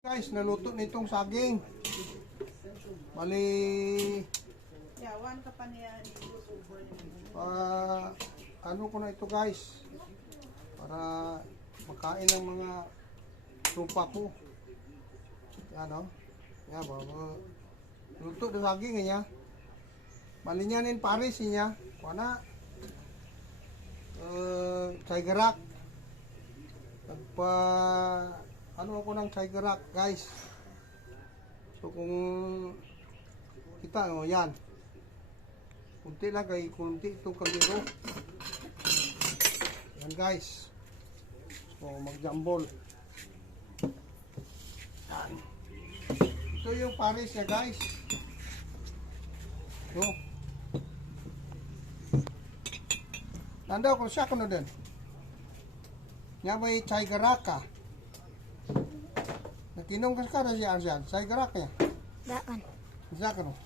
Guys, naluto nitong saging. Bali, Yawan ka pa niya. ano ko na ito guys, para makain ng mga tupa ko. Yan o. Yan ba, luto ng saging niya. Bali niya nin paris niya. Kuana, tigerak. Ano ako ng tigerak guys. So kung kita o yan, kunti lang kay kunti itong kaldero. Yan guys. So magjambol. Yan. Ito yung pares niya guys. So nanda ko siya kuno din. Nya may tigerak ka. Natinong ka na siya, tigerak niya. Daan. Bisa ka no.